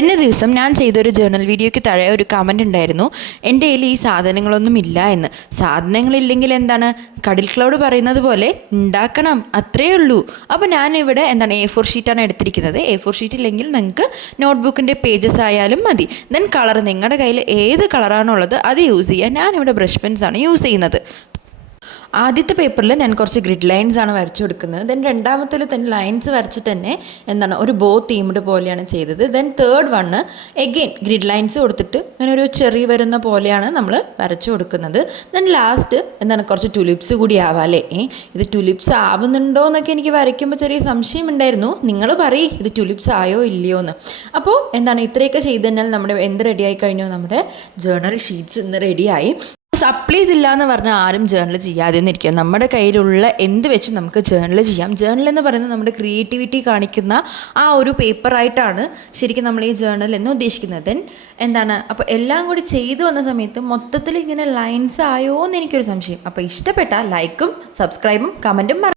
കഴിഞ്ഞ ദിവസം ഞാൻ ചെയ്തൊരു ജേർണൽ വീഡിയോയ്ക്ക് താഴെ ഒരു കമൻറ്റ് ഉണ്ടായിരുന്നു, എൻ്റെ കയ്യിൽ ഈ സാധനങ്ങളൊന്നും ഇല്ല എന്ന്. സാധനങ്ങളില്ലെങ്കിൽ എന്താണ്, കടിൽ ക്ലൗഡ് പറയുന്നത് പോലെ ഉണ്ടാക്കണം, അത്രയേ ഉള്ളൂ. അപ്പോൾ ഞാനിവിടെ A4 ഷീറ്റാണ് എടുത്തിരിക്കുന്നത്. A4 ഷീറ്റ് ഇല്ലെങ്കിൽ നിങ്ങൾക്ക് നോട്ട്ബുക്കിൻ്റെ പേജസ് ആയാലും മതി. ദെൻ കളർ നിങ്ങളുടെ കയ്യിൽ ഏത് കളറാണുള്ളത് അത് യൂസ് ചെയ്യുക. ഞാനിവിടെ ബ്രഷ് പെൻസാണ് യൂസ് ചെയ്യുന്നത്. ആദ്യത്തെ പേപ്പറിൽ ഞാൻ കുറച്ച് ഗ്രിഡ് ലൈൻസ് ആണ് വരച്ചു കൊടുക്കുന്നത്. ദെൻ രണ്ടാമത്തിൽ തന്നെ ലൈൻസ് വരച്ചിട്ട് തന്നെ ഒരു ബോ തീംഡ് പോലെയാണ് ചെയ്തത്. Then third one again grid lines കൊടുത്തിട്ട് ഇങ്ങനെ ഒരു ചെറി വരുന്ന പോലെയാണ് നമ്മൾ വരച്ചു കൊടുക്കുന്നത്. ദെൻ ലാസ്റ്റ് കുറച്ച് ടുലിപ്സ് കൂടി ആവാല്ലേ. ഇത് ടുലിപ്സ് ആവുന്നുണ്ടോ എന്നൊക്കെ എനിക്ക് വരയ്ക്കുമ്പോൾ ചെറിയ സംശയം ഉണ്ടായിരുന്നു. നിങ്ങൾ പറയും ഇത് ടുലിപ്സ് ആയോ ഇല്ലയോ എന്ന്. അപ്പോൾ ഇത്രയൊക്കെ ചെയ്ത് കഴിഞ്ഞാൽ നമ്മുടെ എന്ത് റെഡിയായി കഴിഞ്ഞോ, നമ്മുടെ ജേർണൽ ഷീറ്റ്സ് ഇന്ന് റെഡിയായി. സപ്ലീസ് ഇല്ല എന്ന് പറഞ്ഞാൽ ആരും ജേർണൽ ചെയ്യാതെ ഇരിക്കുക. നമ്മുടെ കയ്യിലുള്ള എന്ത് വെച്ച് നമുക്ക് ജേർണൽ ചെയ്യാം. ജേർണൽ എന്ന് പറയുന്നത് നമ്മുടെ ക്രിയേറ്റിവിറ്റി കാണിക്കുന്ന ആ ഒരു പേപ്പറായിട്ടാണ് ശരിക്കും നമ്മൾ ഈ ജേർണൽ എന്ന് ഉദ്ദേശിക്കുന്നത്. ദെൻ അപ്പോൾ എല്ലാം കൂടി ചെയ്തു വന്ന സമയത്ത് മൊത്തത്തിൽ ഇങ്ങനെ ലൈൻസ് ആയോ എന്ന് എനിക്കൊരു സംശയം. അപ്പോൾ ഇഷ്ടപ്പെട്ടാൽ ലൈക്കും സബ്സ്ക്രൈബും കമൻറ്റും